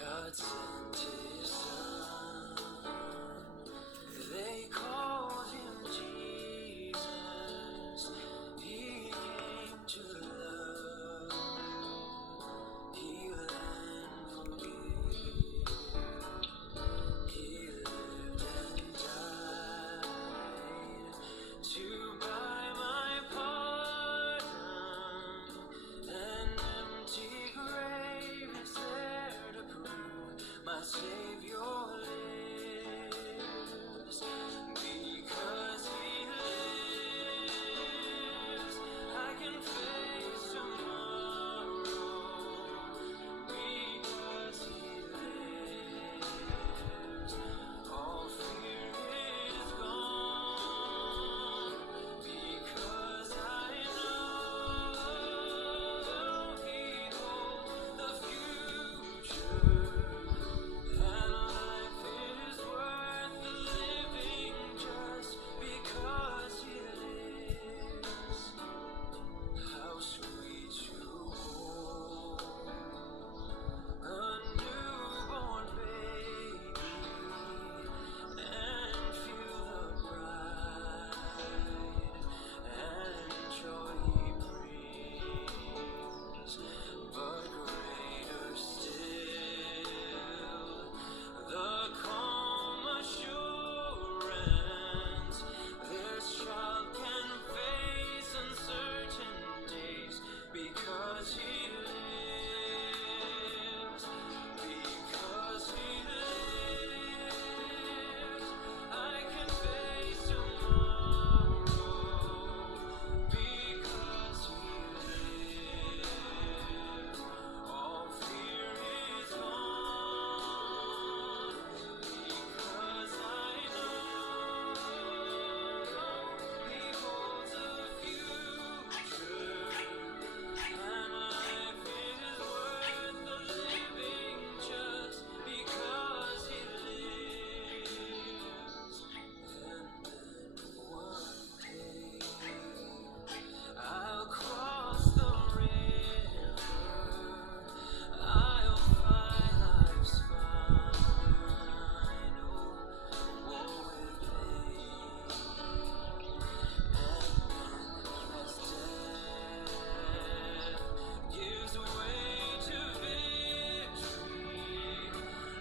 God sent his son. They called him Jesus. He came to love, heal and forgive. He lived and died to buy my pardon. An empty grave is there to prove my Savior lives. Because he lives, I can face tomorrow. Because he lives, all fear is gone. Because I know he holds the future, and life is worth the living just because he lives. How sweet to hold a newborn baby and feel the pride and joy he brings. But greater still, the calm assurance this child can face uncertain days because he lives. Because he lives, I can face tomorrow. Because he lives, all fear is gone. Because I know he holds the future, and life is worth the living just because he lives. And then one day I'll cross the river, I'll find life's final war with pain. And then as death gives way to victory,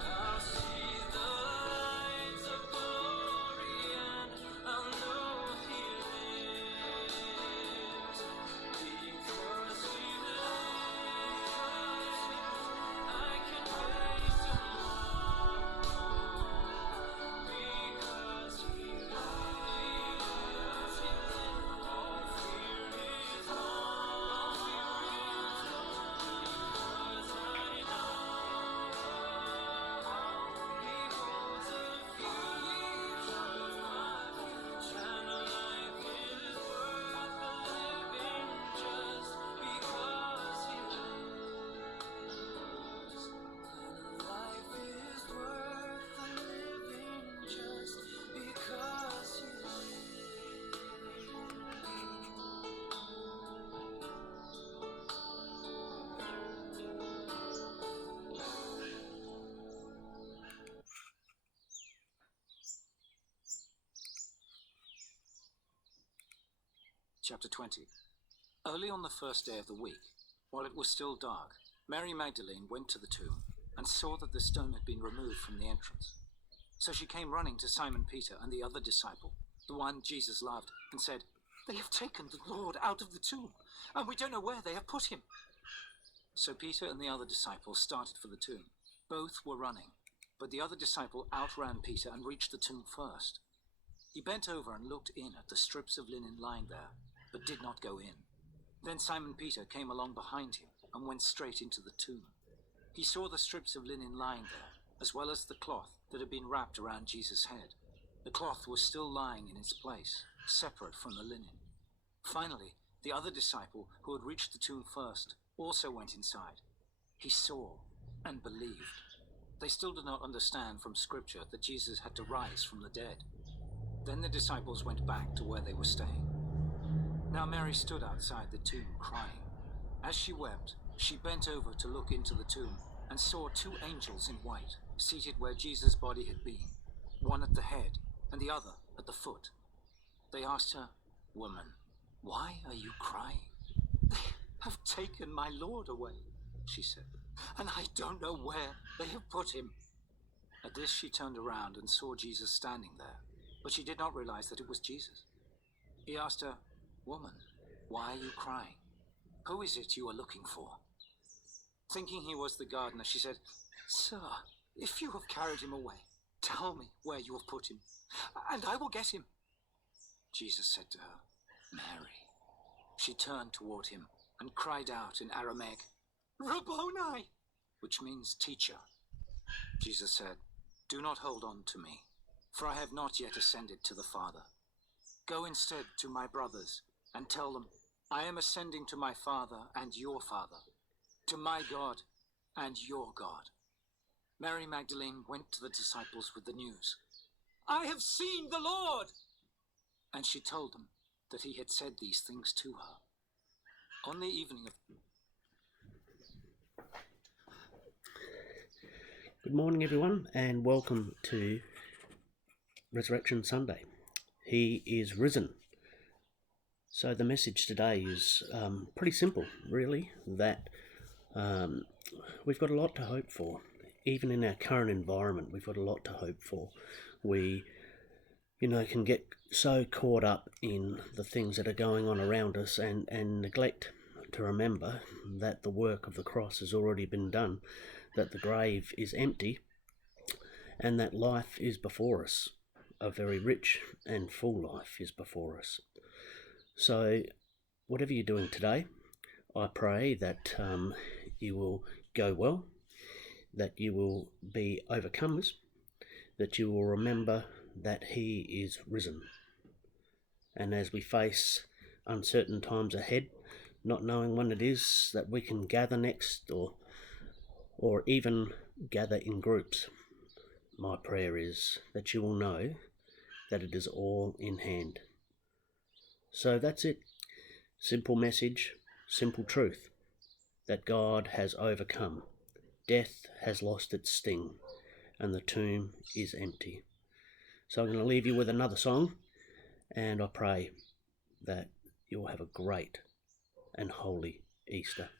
I'll see the lights of glory, and I'll know he lives. Because he lives, I can face tomorrow. Because he lives, all fear is gone. Because I know he holds the future, and life is worth the living just because he lives. And life is worth the living just because he lives. Chapter 20. Early on the first day of the week, while it was still dark, Mary Magdalene went to the tomb and saw that the stone had been removed from the entrance. So she came running to Simon Peter and the other disciple, the one Jesus loved, and said, "They have taken the Lord out of the tomb, and we don't know where they have put him." So Peter and the other disciple started for the tomb. Both were running, but the other disciple outran Peter and reached the tomb first. He bent over and looked in at the strips of linen lying there, but did not go in. Then Simon Peter came along behind him and went straight into the tomb. He saw the strips of linen lying there, as well as the cloth that had been wrapped around Jesus' head. The cloth was still lying in its place, separate from the linen. Finally, the other disciple, who had reached the tomb first, also went inside. He saw and believed. They still did not understand from Scripture that Jesus had to rise from the dead. Then the disciples went back to where they were staying. Now Mary stood outside the tomb crying. As she wept, she bent over to look into the tomb and saw two angels in white, seated where Jesus' body had been, one at the head and the other at the foot. They asked her, "Woman, why are you crying?" "They have taken my Lord away," she said, "and I don't know where they have put him." At this she turned around and saw Jesus standing there, but she did not realize that it was Jesus. He asked her, "Woman, why are you crying? Who is it you are looking for?" Thinking he was the gardener, she said, "Sir, if you have carried him away, tell me where you have put him, and I will get him." Jesus said to her, "Mary." She turned toward him and cried out in Aramaic, "Rabboni," which means teacher. Jesus said, "Do not hold on to me, for I have not yet ascended to the Father. Go instead to my brothers and tell them, I am ascending to my Father and your Father, to my God and your God." Mary Magdalene went to the disciples with the news. "I have seen the Lord!" And she told them that he had said these things to her. On the evening of... Good morning, everyone, and welcome to Resurrection Sunday. He is risen. So the message today is pretty simple, really, that we've got a lot to hope for. Even in our current environment, we've got a lot to hope for. We, can get so caught up in the things that are going on around us and neglect to remember that the work of the cross has already been done, that the grave is empty, and that life is before us. A very rich and full life is before us. So whatever you're doing today, I pray that you will go well, that you will be overcomers, that you will remember that he is risen. And as we face uncertain times ahead, not knowing when it is that we can gather next or even gather in groups, my prayer is that you will know that it is all in hand. So that's it. Simple message, simple truth, that God has overcome. Death has lost its sting, and the tomb is empty. So I'm going to leave you with another song, and I pray that you'll have a great and holy Easter.